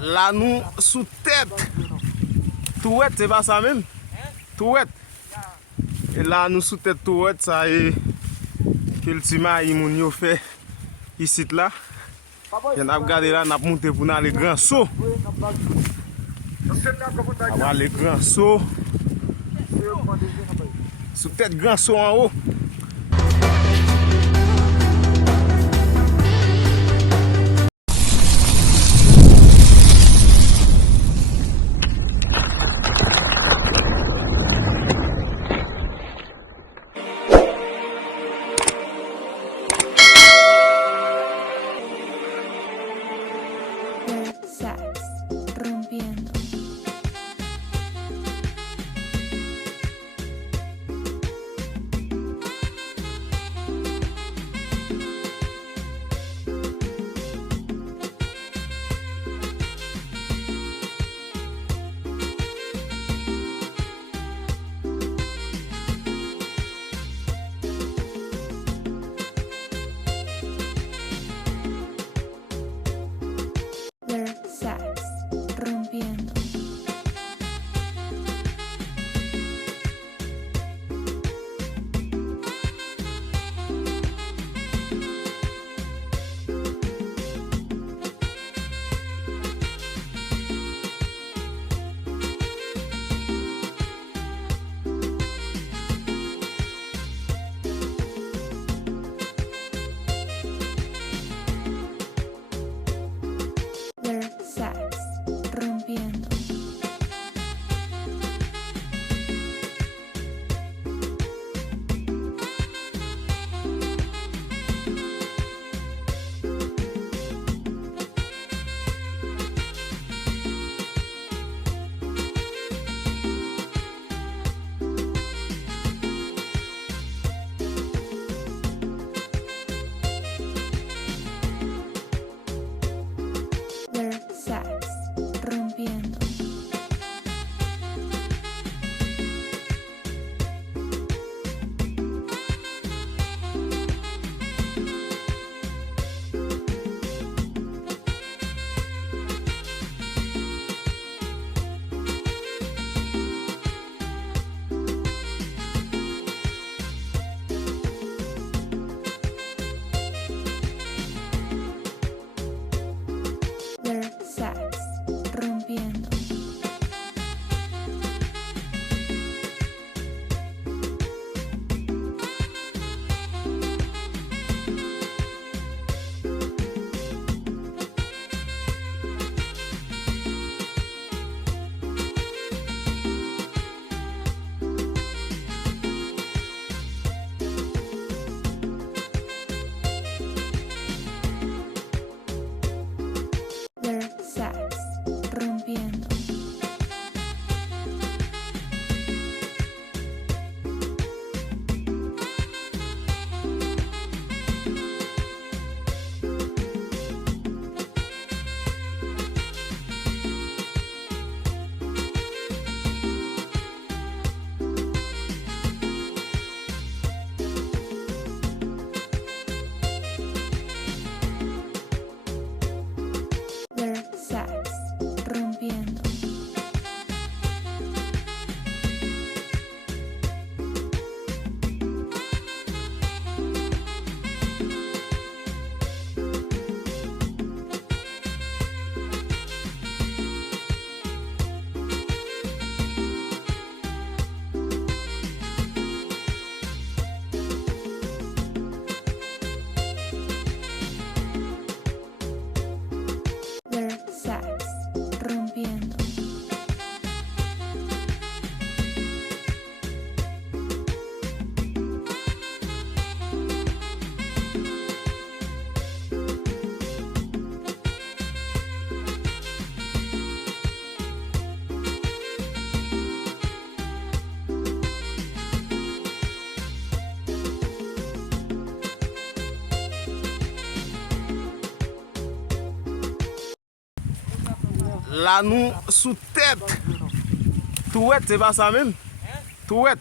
Là, nous, sous tête. Touette, c'est pas ça même? Touette. Et là, nous, sous tête touette, ça est. Cultima, il m'a fait ici là. Et on a regardé là, on a monté pour aller grand saut. On va aller grand saut. Sous tête grand saut en haut. Sax, rompiendo. Sax, rompiendo. Sax, rompiendo. Sax, rompiendo. Sax, rompiendo. Sax, rompiendo. Sax, rompiendo. Sax, rompiendo. Là, nous, sous tête. Touette, c'est pas ça même? Touette.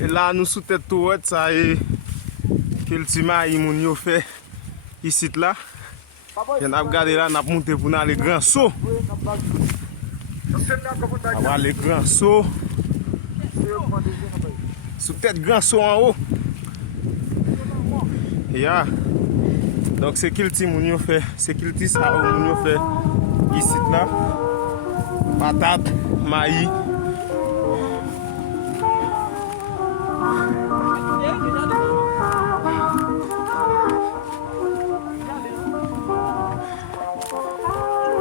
Et là, nous, sous tête touette, ça est. Cultima, il m'a fait ici là. On a regardé là, on a monté pour aller grand saut. On va aller grand saut. Sous tête grand saut en haut. Yeah. Donc c'est qu'il ti moun yo fait, c'est qu'il ti ça moun yo fait ici là. Patate, maïs.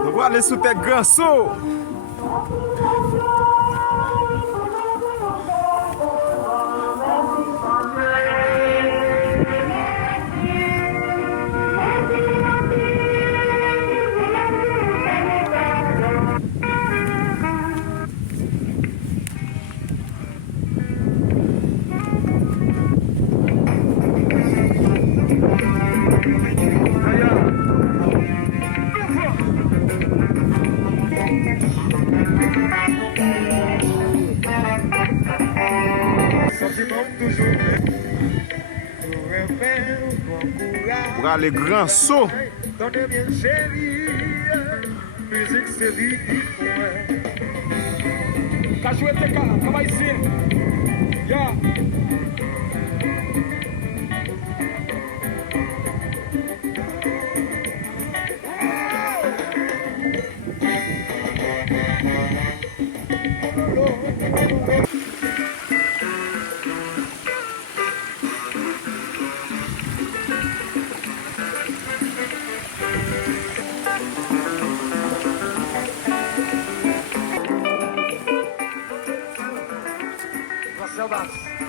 Donc on va aller sous tête grand saut. Pour aller grand saut.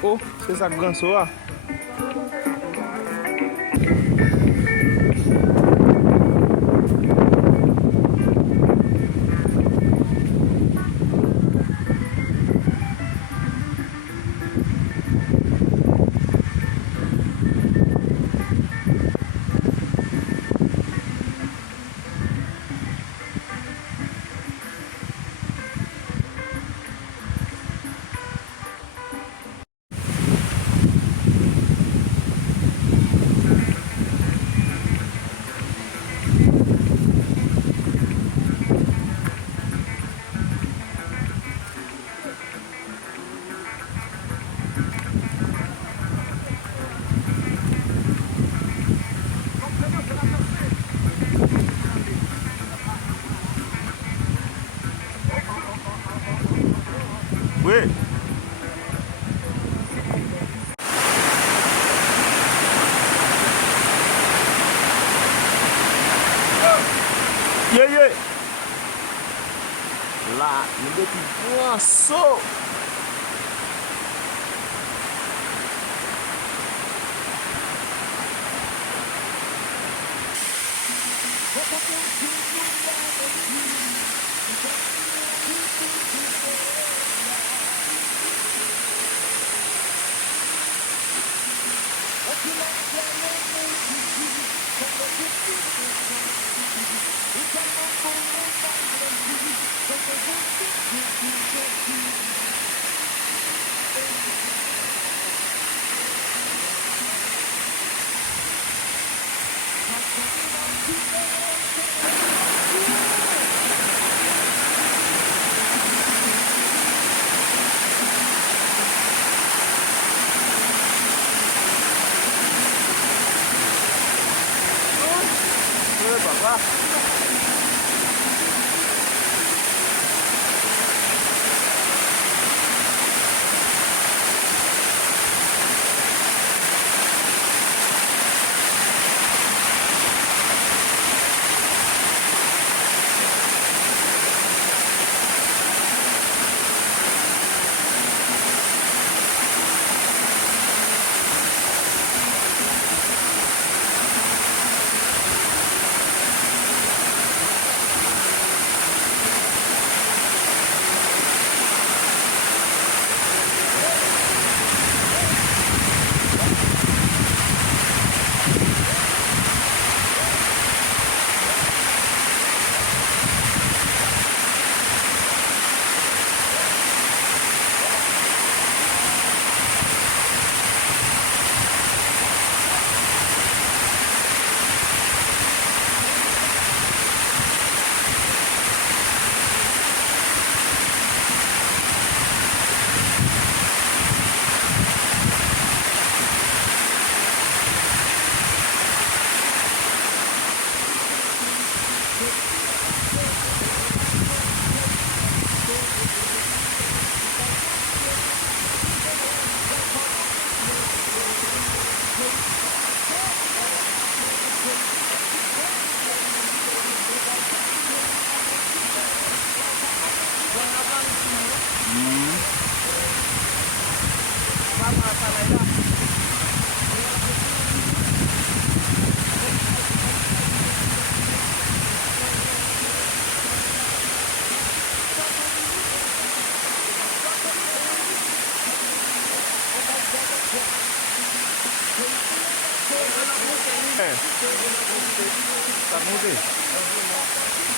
Oh, c'est ça grand saut là. Oui. Yeah, yeah. Là, nous devons un saut. Tak monte.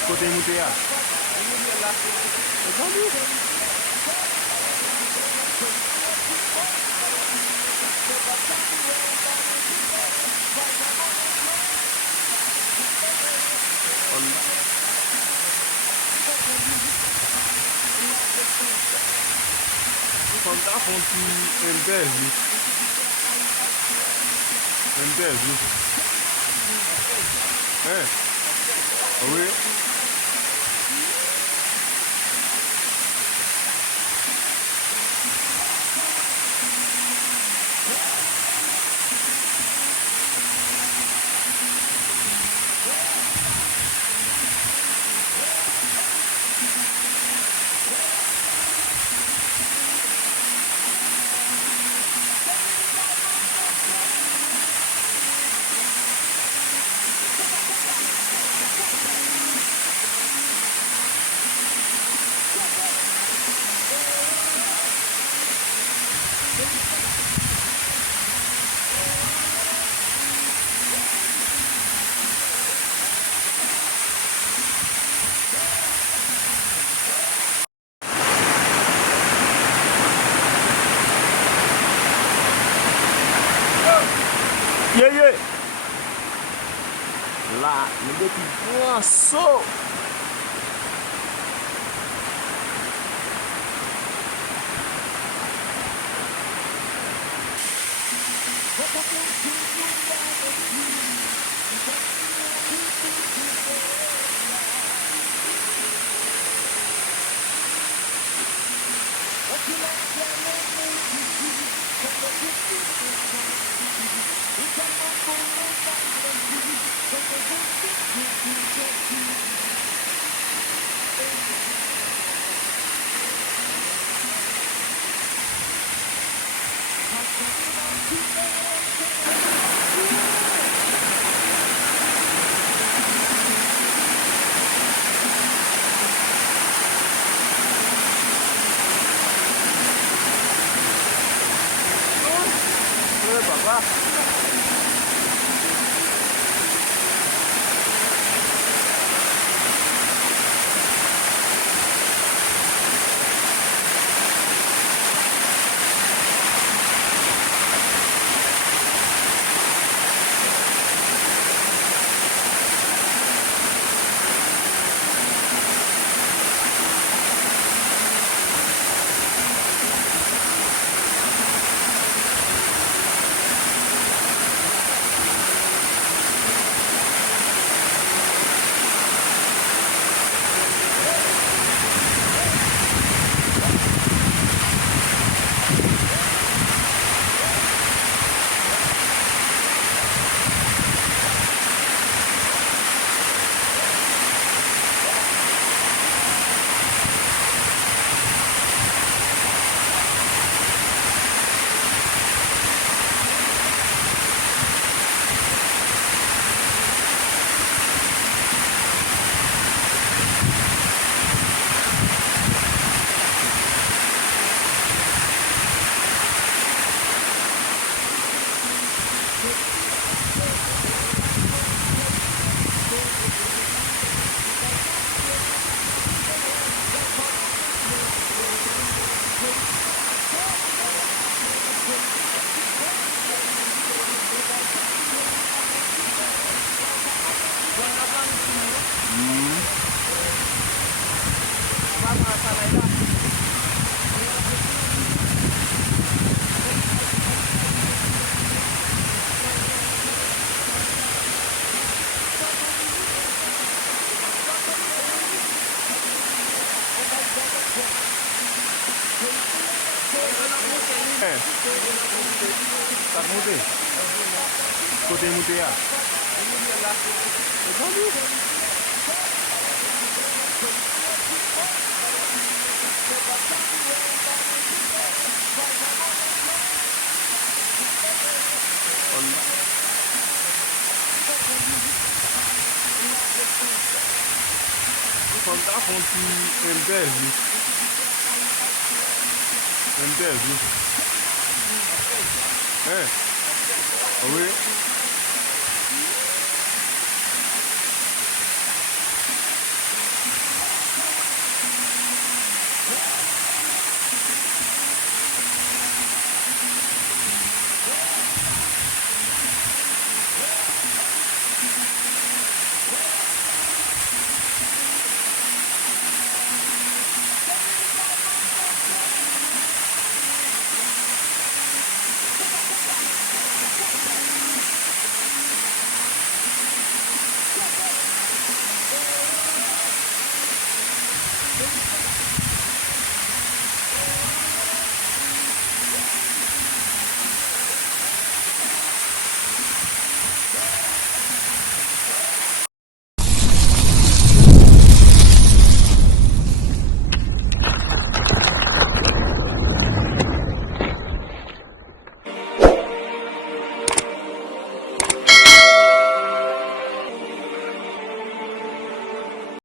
Kote monte ya. Entendu? Kon ta fon ti interview. Interview. Oui. Yeah. Là, nous devons prendre saut. Papa. Tak monte. Kote monte ya. Entendu? Kon ta fon ti interview. Interview. Oui. Hey.